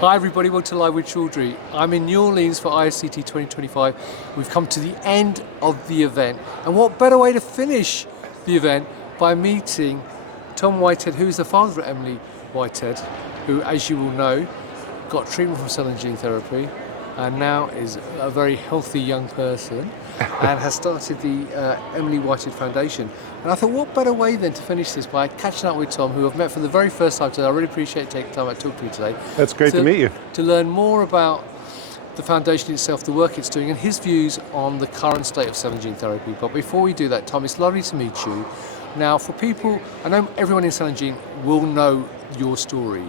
Hi everybody, welcome to Live with Chaudhry. I'm in New Orleans for ISCT 2025. We've come to the end of the event, and what better way to finish the event by meeting Tom Whitehead, who is the father of Emily Whitehead, who, as you will know, got treatment from cell and gene therapy and now is a very healthy young person and has started the Emily Whitehead Foundation. And I thought, what better way then to finish this by catching up with Tom, who I've met for the very first time today. I really appreciate taking time out to talk to me today. That's great to meet you. To learn more about the foundation itself, the work it's doing, and his views on the current state of cell and gene therapy. But before we do that, Tom, it's lovely to meet you. Now, for people, I know everyone in cell and gene will know your story,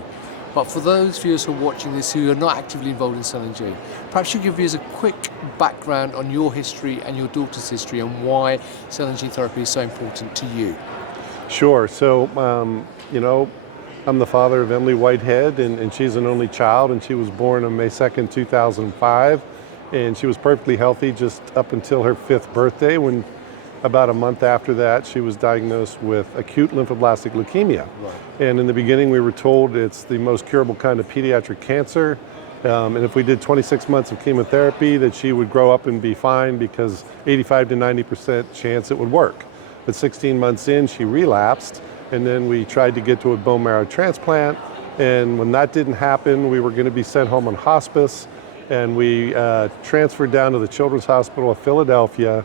but for those viewers who are watching this who are not actively involved in cell and gene, perhaps you give us a quick background on your history and your daughter's history and why cell and gene therapy is so important to you. Sure. So, I'm the father of Emily Whitehead, and she's an only child, and she was born on May 2nd, 2005, and she was perfectly healthy just up until her 5th birthday, when about a month after that she was diagnosed with acute lymphoblastic leukemia. Right. And in the beginning we were told it's the most curable kind of pediatric cancer, and if we did 26 months of chemotherapy that she would grow up and be fine because 85 to 90% chance it would work. But 16 months in she relapsed, and then we tried to get to a bone marrow transplant, and when that didn't happen we were going to be sent home on hospice, and we transferred down to the Children's Hospital of Philadelphia,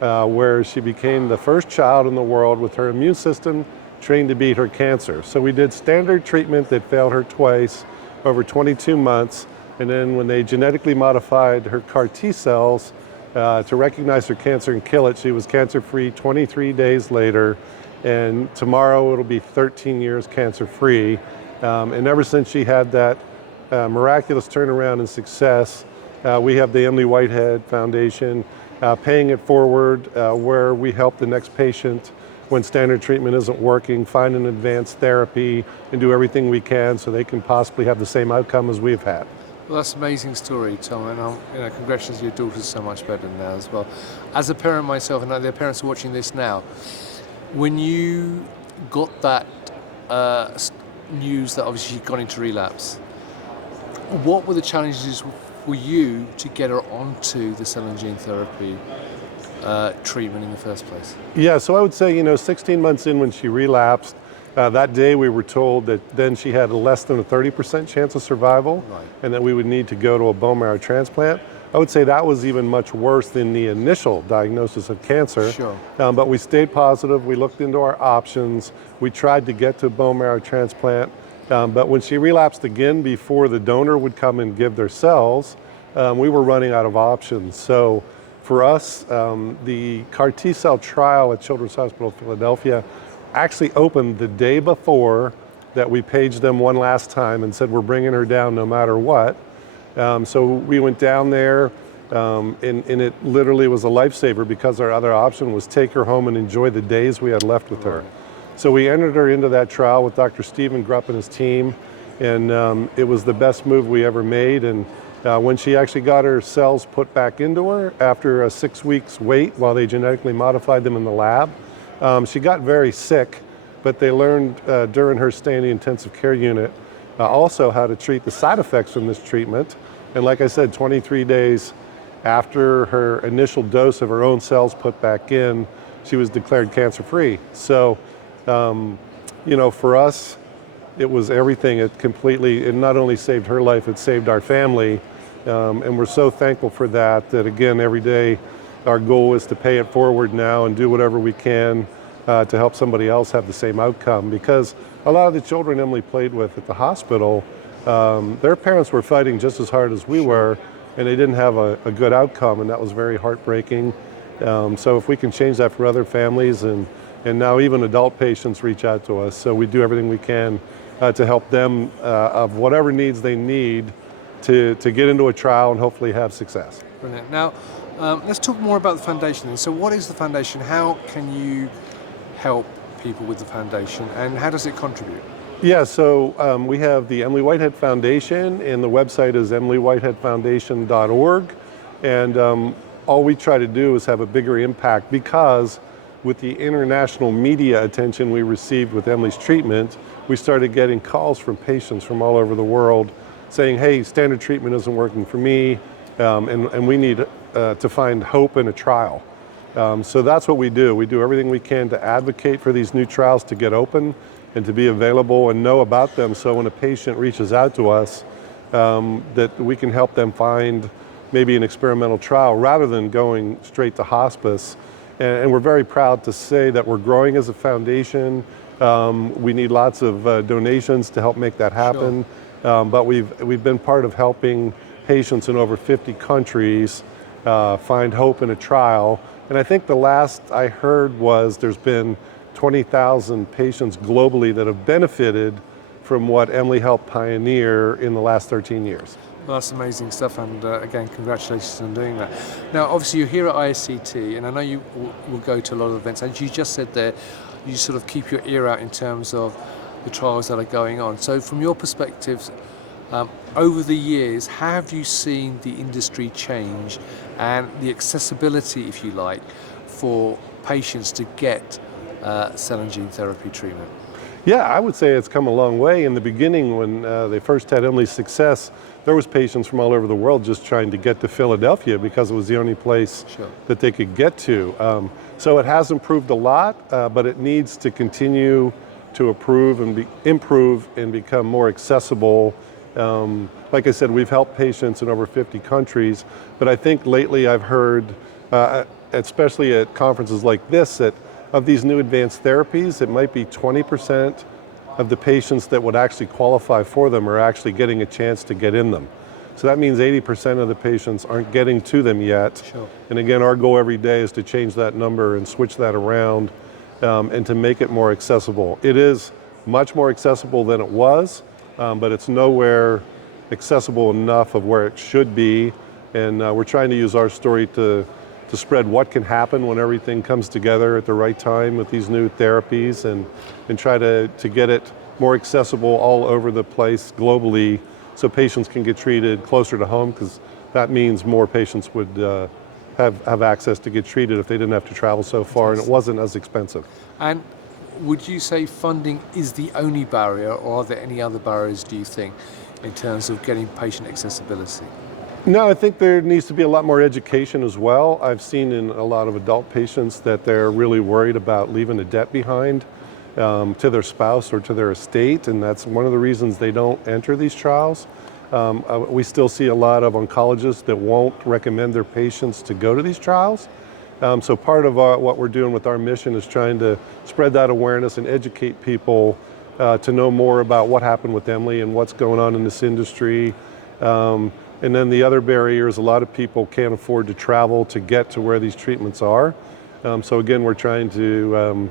where she became the first child in the world with her immune system trained to beat her cancer. So we did standard treatment that failed her twice over 22 months, and then when they genetically modified her CAR T cells to recognize her cancer and kill it, she was cancer-free 23 days later, and tomorrow it'll be 13 years cancer-free. And ever since she had that miraculous turnaround and success, we have the Emily Whitehead Foundation paying it forward, where we help the next patient when standard treatment isn't working, find an advanced therapy, and do everything we can so they can possibly have the same outcome as we've had. Well, that's an amazing story, Tom, and congratulations, your daughter's so much better now as well. As a parent myself, and I know their parents are watching this now, when you got that news that obviously she'd gone into relapse, what were the challenges for you to get her onto the cell and gene therapy treatment in the first place? Yeah, so I would say, 16 months in when she relapsed, that day we were told that then she had a less than a 30% chance of survival, Right. and that we would need to go to a bone marrow transplant. I would say that was even much worse than the initial diagnosis of cancer. Sure. But we stayed positive, we looked into our options, we tried to get to bone marrow transplant, but when she relapsed again before the donor would come and give their cells, we were running out of options. So for us, the CAR T cell trial at Children's Hospital of Philadelphia actually opened the day before that we paged them one last time and said we're bringing her down no matter what. So we went down there, and it literally was a lifesaver because our other option was take her home and enjoy the days we had left with her. So we entered her into that trial with Dr. Stephen Grupp and his team, and it was the best move we ever made. And when she actually got her cells put back into her after a 6 weeks wait while they genetically modified them in the lab, she got very sick, but they learned during her stay in the intensive care unit also how to treat the side effects from this treatment. And like I said, 23 days after her initial dose of her own cells put back in, she was declared cancer-free. So, for us, it was everything. It not only saved her life, it saved our family. And we're so thankful for that again, every day our goal is to pay it forward now and do whatever we can to help somebody else have the same outcome. Because a lot of the children Emily played with at the hospital, their parents were fighting just as hard as we were, and they didn't have a good outcome, and that was very heartbreaking. So if we can change that for other families, and now even adult patients reach out to us, so we do everything we can to help them of whatever needs they need to get into a trial and hopefully have success. Brilliant. Now, let's talk more about the foundation. So what is the foundation? How can you help people with the foundation, and how does it contribute? Yeah, so we have the Emily Whitehead Foundation, and the website is emilywhiteheadfoundation.org. And all we try to do is have a bigger impact, because with the international media attention we received with Emily's treatment, we started getting calls from patients from all over the world saying, hey, standard treatment isn't working for me, and we need to find hope in a trial. So that's what we do. We do everything we can to advocate for these new trials to get open and to be available and know about them, so when a patient reaches out to us, that we can help them find maybe an experimental trial rather than going straight to hospice. And we're very proud to say that we're growing as a foundation. We need lots of donations to help make that happen. Sure. But we've been part of helping patients in over 50 countries find hope in a trial. And I think the last I heard was there's been 20,000 patients globally that have benefited from what Emily helped pioneer in the last 13 years. Well, that's amazing stuff, and again, congratulations on doing that. Now, obviously, you're here at ISCT, and I know you will go to a lot of events, and you just said there, you sort of keep your ear out in terms of the trials that are going on. So from your perspective, over the years, how have you seen the industry change and the accessibility, if you like, for patients to get cell and gene therapy treatment? Yeah, I would say it's come a long way. In the beginning, when they first had Emily's success, there was patients from all over the world just trying to get to Philadelphia because it was the only place Sure. that they could get to. So it has improved a lot, but it needs to continue to improve and become more accessible. Like I said, we've helped patients in over 50 countries, but I think lately I've heard, especially at conferences like this, that of these new advanced therapies, it might be 20% of the patients that would actually qualify for them are actually getting a chance to get in them. So that means 80% of the patients aren't getting to them yet. Sure. And again, our goal every day is to change that number and switch that around and to make it more accessible. It is much more accessible than it was, but it's nowhere accessible enough of where it should be. And we're trying to use our story to spread what can happen when everything comes together at the right time with these new therapies, and try to get it more accessible all over the place globally so patients can get treated closer to home, because that means more patients would have access to get treated if they didn't have to travel so far, and it wasn't as expensive. And would you say funding is the only barrier, or are there any other barriers, do you think, in terms of getting patient accessibility? No, I think there needs to be a lot more education as well. I've seen in a lot of adult patients that they're really worried about leaving a debt behind to their spouse or to their estate, and that's one of the reasons they don't enter these trials. We still see a lot of oncologists that won't recommend their patients to go to these trials. So part of what we're doing with our mission is trying to spread that awareness and educate people to know more about what happened with Emily and what's going on in this industry. And then the other barrier is a lot of people can't afford to travel to get to where these treatments are. So again, we're trying to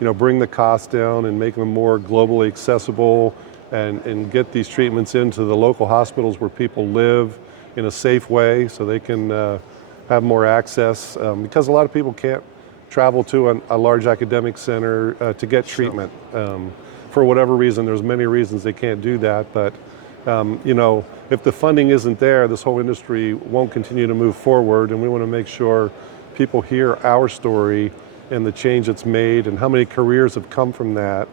bring the cost down and make them more globally accessible, and get these treatments into the local hospitals where people live in a safe way so they can have more access, because a lot of people can't travel to a large academic center to get treatment. For whatever reason, there's many reasons they can't do that, but if the funding isn't there, this whole industry won't continue to move forward, and we want to make sure people hear our story and the change it's made and how many careers have come from that,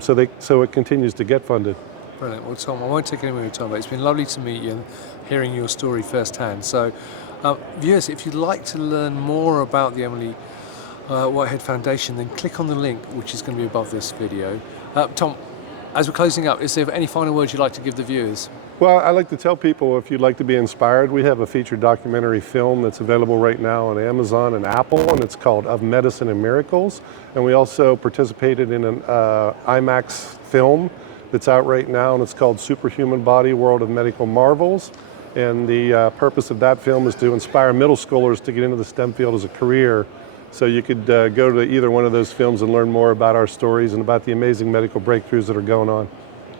so it continues to get funded. Brilliant. Well, Tom, I won't take any more of your time, but it's been lovely to meet you and hearing your story firsthand. So, viewers, if you'd like to learn more about the Emily Whitehead Foundation, then click on the link which is going to be above this video. Tom, as we're closing up, is there any final words you'd like to give the viewers? Well, I like to tell people, if you'd like to be inspired, we have a featured documentary film that's available right now on Amazon and Apple, and it's called Of Medicine and Miracles. And we also participated in an IMAX film that's out right now, and it's called Superhuman Body, World of Medical Marvels. And the purpose of that film is to inspire middle schoolers to get into the STEM field as a career. So you could go to either one of those films and learn more about our stories and about the amazing medical breakthroughs that are going on.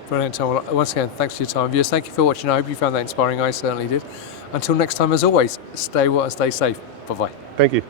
Brilliant, Tom. Well, once again, thanks for your time. Viewers, thank you for watching. I hope you found that inspiring. I certainly did. Until next time, as always, stay well and stay safe. Bye-bye. Thank you.